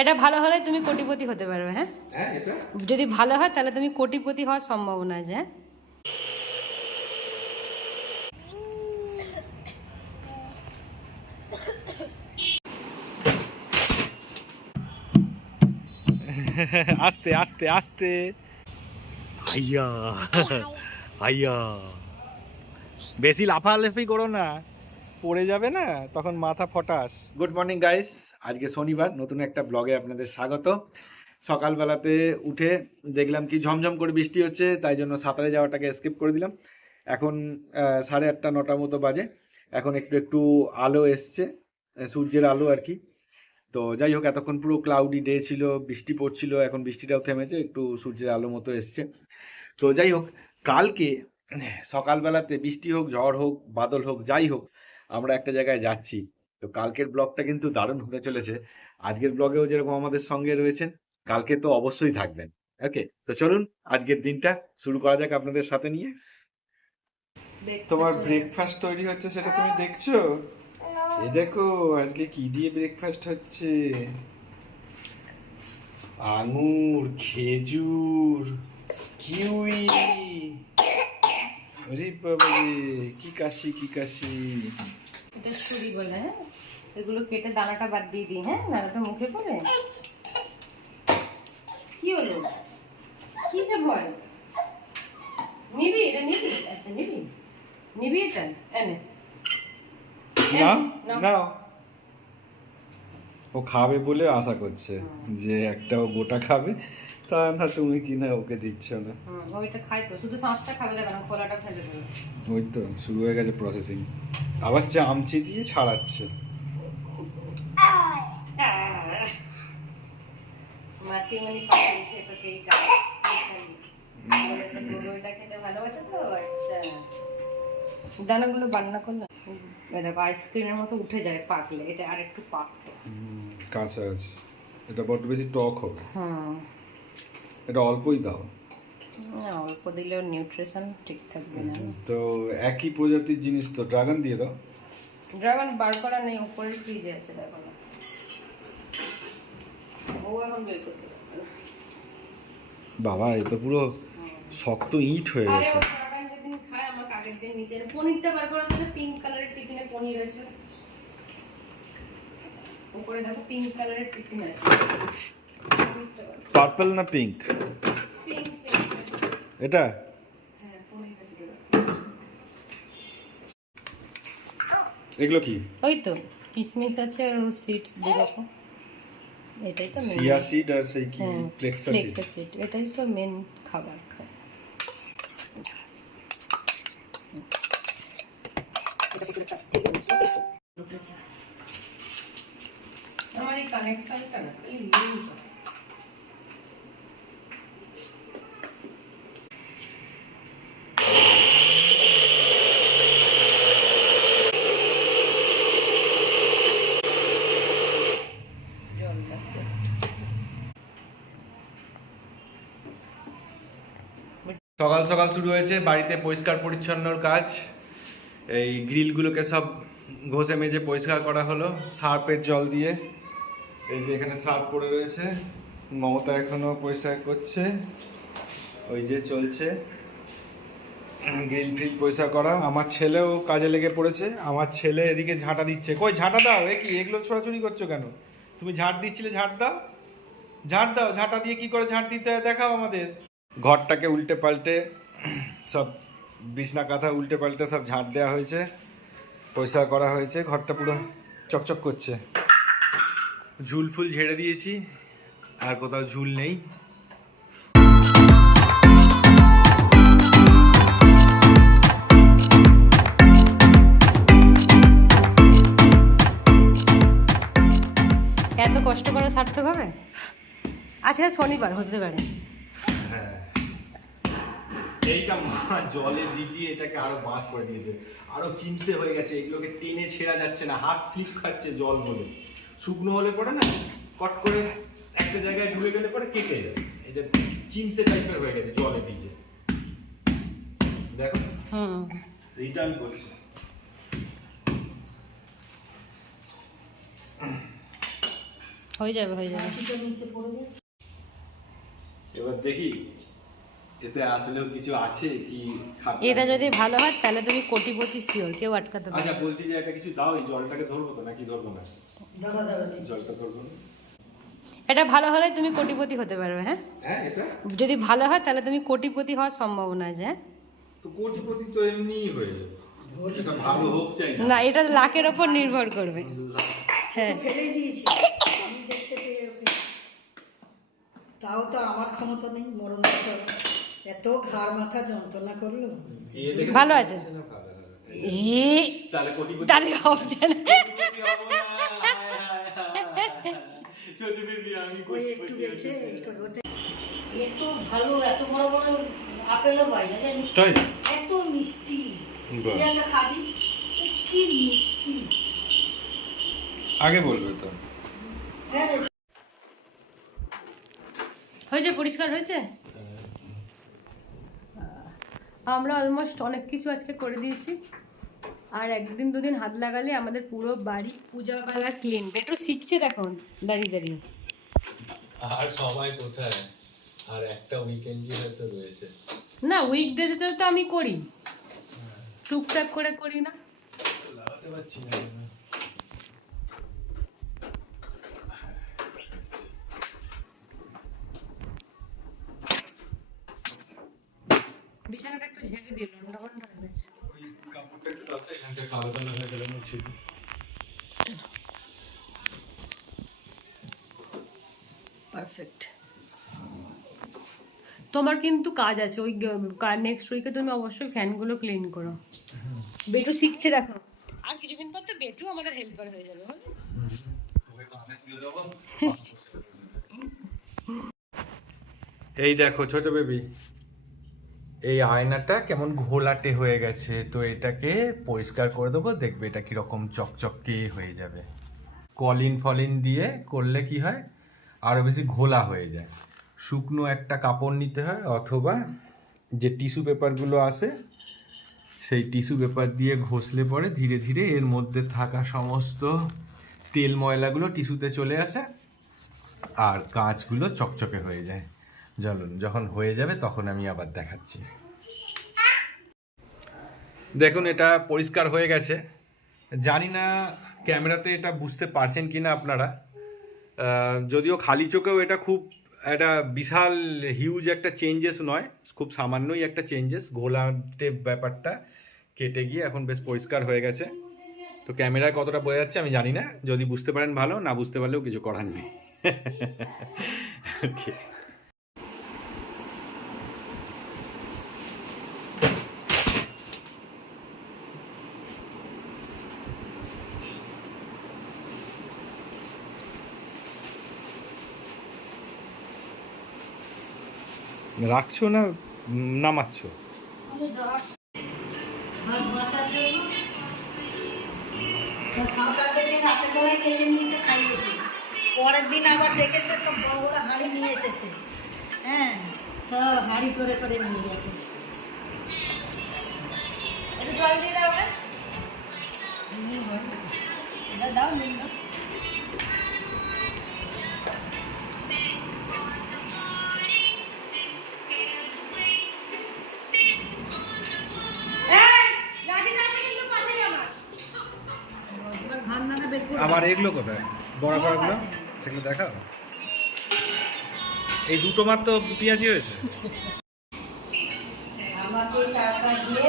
এটা ভালো হলে তুমি কোটিপতি হতে পারবে। হ্যাঁ, যদি ভালো হয় তাহলে তুমি কোটিপতি হওয়ার সম্ভাবনা আছে। হ্যাঁ, আস্তে আস্তে আস্তে। আইয়া আইয়া, বেশি লাফালাফি করো না, পড়ে যাবে না তখন মাথা ফটাস। গুড মর্নিং গাইস, আজকে শনিবার, নতুন একটা ব্লগে আপনাদের স্বাগত। সকালবেলাতে উঠে দেখলাম কি ঝমঝম করে বৃষ্টি হচ্ছে, তাই জন্য সাঁতারে যাওয়াটাকে স্কিপ করে দিলাম। এখন 8:30 9টার মতো বাজে। এখন একটু একটু আলো এসছে, সূর্যের আলো আর কি। তো যাই হোক, এতক্ষণ পুরো ক্লাউডি ডে ছিল, বৃষ্টি পড়ছিল, এখন বৃষ্টিটাও থেমেছে, একটু সূর্যের আলো মতো এসছে। তো যাই হোক, কালকে সকালবেলাতে বৃষ্টি হোক, ঝড় হোক, বাদল হোক, যাই হোক, আমরা একটা জায়গায় যাচ্ছি। তো কালকের ব্লগটা কিন্তু দারুণ হতে চলেছে। আজকের ব্লগেও যেরকম আমাদের সঙ্গে রয়েছেন, কালকে তো অবশ্যই থাকবেন। ওকে, তো চলুন আজকের দিনটা শুরু করা যাক আপনাদের সাথে নিয়ে। তোমার ব্রেকফাস্ট তৈরি হচ্ছে, সেটা তুমি দেখছো? এই দেখো আজকে কি দিয়ে ব্রেকফাস্ট হচ্ছে। আঙুর, খেজুর, কিউই। আরে বাবা রে, কি কাশি কি কাশি। এটা ছুরি বলে। হ্যাঁ, এগুলো কেটে দানাটা বাদ দিয়ে দিই। হ্যাঁ, দানাটা মুখে পড়ে। কি হলো? কিসে ভয়? নিবি এটা? নিবি? আচ্ছা নিবি, নিবি এটা। এনে নাও নাও। ও খাবে বলে আশা করছে যে একটা ও গোটা খাবে, তা না তুমি কিনা ওকে দিচ্ছ না। ওইটা খাই তো, শুধু শাঁসটা খাবে, দেখো না খোলাটা ফেলে দেবে। ওই তো শুরু হয়ে গেছে প্রসেসিং, আবার চামচি দিয়ে ছাড়াচ্ছে। মাসিমণি পাঠিয়েছে তোকে এইটা স্পেশালি। ওইটা খেতে ভালোবাসে তো। আচ্ছা, দানাগুলো বান্না করলাম, দেখো আইসক্রিমের মতো উঠে যায় পাকলে। এটা আর একটু পাকতো, কাঁচা আছে, এটা বড্ড বেশি টক হবে। হুম, এটা অল্পই দাও। না অল্প দিলেও নিউট্রিশন ঠিক থাকবে না। তো একই প্রজাতির জিনিস তো, ড্রাগন দিয়ে দাও। ড্রাগন বার করা নেই, উপরের ফ্রিজে আছে, দেখো না। ও এখন বের করতে পারবে না। বাবা, এ তো পুরো শক্ত ইট হয়ে আরে গেছে। ও সারাদিন যেদিন খায়, আমার আগের দিন নিচে পনিরটা বার করা আছে, পিঙ্ক কালারের টিফিনে পনির হয়েছে। উপরে দেখো পিঙ্ক কালারের টিফিন আছে। পার্পল না পিঙ্ক? পিঙ্ক। এটা হ্যাঁ, পনির আছে। এগুলো কি? ওই তো কিশমিশ আছে আর সিডস দিয়ে রাখো। এটাই তো মেন। চিয়া সিড আর সেই কি ফ্লেক্সা সিড। ফ্লেক্সা সিড, এটাই তো মেন খাবার। আমার এই কানেকশনটা না খালি লুজ হয়। সকাল সকাল শুরু হয়েছে বাড়িতে পরিষ্কার পরিচ্ছন্নর কাজ। এই গ্রিলগুলোকে সব ঘষে মেজে পরিষ্কার করা হলো সার্ফের জল দিয়ে। এই যে এখানে সার্ফ পড়ে রয়েছে, মমতা এখনো পরিষ্কার করছে। ওই যে চলছে গ্রিল ফ্রিল পরিষ্কার করা। আমার ছেলেও কাজে লেগে পড়েছে, আমার ছেলে এদিকে ঝাঁটা দিচ্ছে। কই ঝাঁটা দাও, এ কি এগুলো ছোড়াছুড়ি করছো কেন? তুমি ঝাঁট দিচ্ছিলে, ঝাঁট দাও, ঝাঁট দাও। ঝাঁটা দিয়ে কি করে ঝাঁট দিতে হয় দেখাও আমাদের। ঘরটাকে উল্টে পাল্টে সব বিছনা কাঁথা উল্টে পাল্টে সব ঝাঁট দেওয়া হয়েছে, পরিষ্কার করা হয়েছে। ঘরটা পুরো চকচক করছে। ঝুল ফুল ঝেড়ে দিয়েছি, আর কোথাও ঝুল নেই। এত কষ্ট করা সার্থক হবে? আচ্ছা, শনিবার হতে পারে। এইটা মা জলে ভিজিয়ে এটাকে আরো বাঁশ করে দিয়েছে, আরো চিমসে হয়ে গেছে। এগুলোকে টেনে ছেঁড়া যাচ্ছে না, হাত স্লিপ খাচ্ছে জল বলে। শুকনো হলে পরে না কট করে একটা জায়গায় ঢুকে গেলে পরে কেটে যায়। এটা চিমসে টাইপের হয়ে গেছে জলে ভিজে। দেখো রিটার্ন করছে। হয়ে যাবে হয়ে যাবে। এবার দেখি এতে আসলেও কিছু আছে কি। এটা যদি ভালো হয় তাহলে তুমি কোটিপতি শিওর, কেউ আটকাতে পারবে না। আচ্ছা বলছি যে একটা কিছু দাও, এই জলটাকে ধরবো তো নাকি ধরবো না? জলটা ধরবো না। এটা ভালো হলে তুমি কোটিপতি হতে পারবে। হ্যাঁ হ্যাঁ এটা যদি ভালো হয় তাহলে তুমি কোটিপতি হওয়ার সম্ভাবনা আছে। হ্যাঁ তো কোটিপতি তো এমনিই হয়ে যাবে, এটা ভালো হোক চাই না, এটা লাকের ওপর নির্ভর করবে। হ্যাঁ ফেলে দিয়েছি আমি দেখতে পেয়ে ওকে। তাও তো আমার ক্ষমতা নেই, মরণ দশা এত ঘাড় মাথা যন্ত্রণা করলো। ভালো আছে। তাহলে কোটিপতি তাহলে হচ্ছে না। ছোট বেবি আমি ওই একটু বেঁচে এত ভালো, এত বড় বড় আপেলও হয় না জানিস, তাই এত মিষ্টি। বাহ। এটা খাবি, এ কি মিষ্টি। আগে বলবে তো। হ্যাঁ রে, হয়েছে, পরিষ্কার হয়েছে। আমরা অলমোস্ট অনেক কিছু আজকে করে দিয়েছি, আর একদিন দুদিন হাত লাগালে আমাদের পুরো বাড়ি পূজাবেলা ক্লিন। বেটু শিখছে দেখুন দাঁড়িয়ে দাঁড়িয়ে। আর সবাই কোথায়, আর একটা উইকেন্ডই হয়তো রয়েছে। না উইকডেজে তো আমি করি, টুকটাক করে করি না। লাগাতে পারছি না। বিছানাটা একটু ঝেড়ে দিয়ে লন্ডা লন্ডা হয়ে গেছে। ওই কাপড়টা একটু দাও তো, এখানটা কালো কালো হয়ে গেলে মুছে দিই। পারফেক্ট। তোমার কিন্তু কাজ আছে, ওই নেক্সট উইকে তুমি অবশ্যই ফ্যানগুলো ক্লিন করো। বেটু শিখছে দেখো, আর কিছুদিন পর তো বেটু আমাদের হেল্পার হয়ে যাবে। বলো ওকে কাঁধে তুলে দেবো। এই দেখো ছোট বেবি, এই আয়নাটা কেমন ঘোলাটে হয়ে গেছে, তো এটাকে পরিষ্কার করে দেবো, দেখবে এটা কিরকম চকচকে হয়ে যাবে। কলিন ফলিন দিয়ে করলে কি হয়, আরও বেশি ঘোলা হয়ে যায়। শুকনো একটা কাপড় নিতে হয়, অথবা যে টিস্যু পেপারগুলো আসে সেই টিস্যু পেপার দিয়ে ঘষলে পরে ধীরে ধীরে এর মধ্যে থাকা সমস্ত তেল ময়লাগুলো টিস্যুতে চলে আসে, আর কাঁচগুলো চকচকে হয়ে যায়। চলুন যখন হয়ে যাবে তখন আমি আবার দেখাচ্ছি। দেখুন এটা পরিষ্কার হয়ে গেছে। জানি না ক্যামেরাতে এটা বুঝতে পারছেন কি না আপনারা, যদিও খালি চোখেও এটা খুব একটা বিশাল হিউজ একটা চেঞ্জেস নয়, খুব সামান্যই একটা চেঞ্জেস। ঘোলাটে ব্যাপারটা কেটে গিয়ে এখন বেশ পরিষ্কার হয়ে গেছে। তো ক্যামেরায় কতটা বোঝা যাচ্ছে আমি জানি না, যদি বুঝতে পারেন ভালো, না বুঝতে পারলেও কিছু করার নেই। ওকে, রাখছো না নামাচ্ছ? আমি ভাত বাঁচার জন্য সকালের দিন রাতের বেলায় কেড়ে নিয়েছে, খাইয়েছে। পরের দিন আবার ডেকেছে, সব বড় বড় হাঁড়ি নিয়ে এসেছে। হ্যাঁ, সব হাঁড়ি করে করে নিয়ে গেছে। একটু জল দিয়ে দাও ওটা। দাও নিন দাও। আমার এগুলো কোথায় বড় বড়গুলো, সেগুলো দেখাও। এই দুটো মাত্র পেঁয়াজি হয়েছে। আমাকে টাকা দে,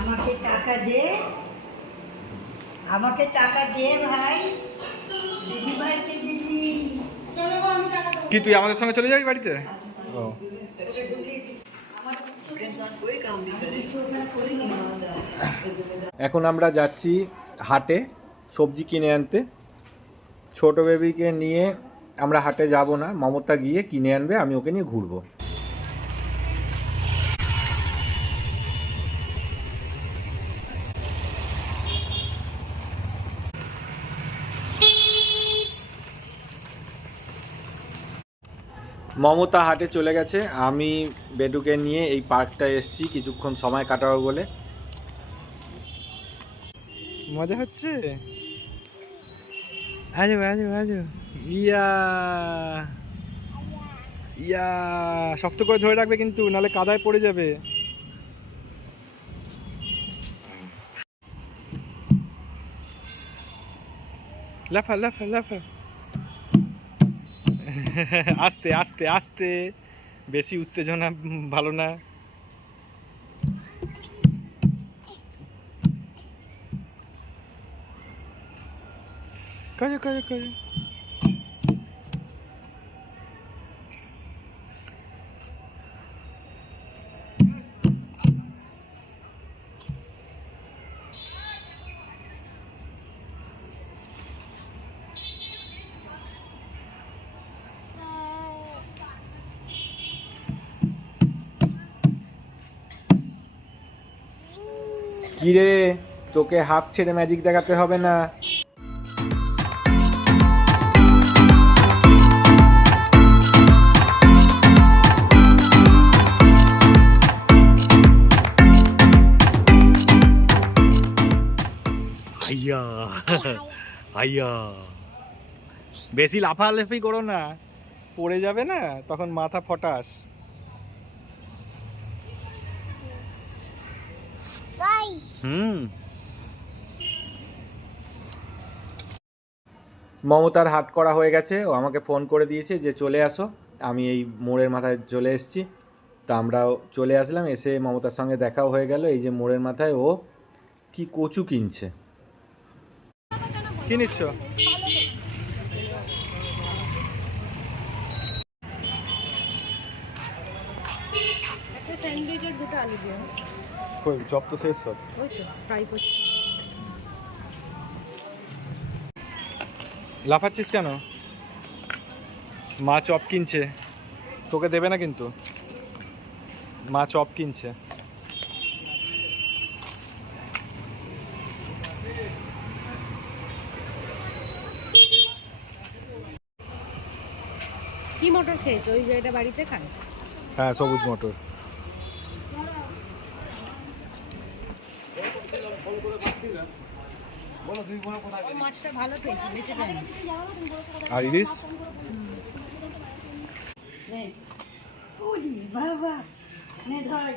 আমাকে টাকা দে, আমাকে টাকা দে ভাই, দিদি ভাইকে দিদি। কি তুই আমাদের সঙ্গে চলে যাবি বাড়িতে? ও, এখন আমরা যাচ্ছি হাটে সবজি কিনে আনতে। ছোট বেবিকে নিয়ে আমরা হাটে যাব না, মমতা গিয়ে কিনে আনবে, আমি ওকে নিয়ে ঘুরবো। মমতা হাটে চলে গেছে, আমি বেডুকে নিয়ে এই পার্কটা এসেছি কিছুক্ষণ সময় কাটাবো বলে। মজা হচ্ছে, আজো আজো আজো। ইয়া ইয়া, শক্ত করে ধরে রাখবে কিন্তু, নালে কাদায় পড়ে যাবে। লাফা লাফা লাফা। আস্তে আস্তে আস্তে, বেশি উত্তেজনা ভালো না। কাজে কাজে কাজে। কিরে, তোকে হাত ছেড়ে ম্যাজিক দেখাতে হবে না। আইয়া আইয়া, বেশি লাফালাফি করো না, পড়ে যাবে না, তখন মাথা ফটাস। হুম। মমতার হাট করা হয়ে গেছে, ও আমাকে ফোন করে দিয়েছে যে চলে আসো। আমি এই মোড়ের মাথায় চলে এসেছি, তা আমরাও চলে আসলাম। এসে মমতার সঙ্গে দেখাও হয়ে গেল। এই যে মোড়ের মাথায় ও কি কচু কিনছে। কি নিচ্ছ? একটা স্যান্ডউইচ আর দুটো আলু দিয়ে। কই চপ তো শেষ সব। ওই তো ফ্রাই করছি। লাফাচ্ছিস কেন? মা চপ কিনছে, তোকে দেবে না কিন্তু। মা চপ কিনছে। কি মটর খেয়েছো? ওই যেটা বাড়িতে খান? হ্যাঁ, সবুজ মটর। মাছটা ভালো পেয়েছি, বেঁচে যায়নি। আর ইলিশ? বাবা নে ধর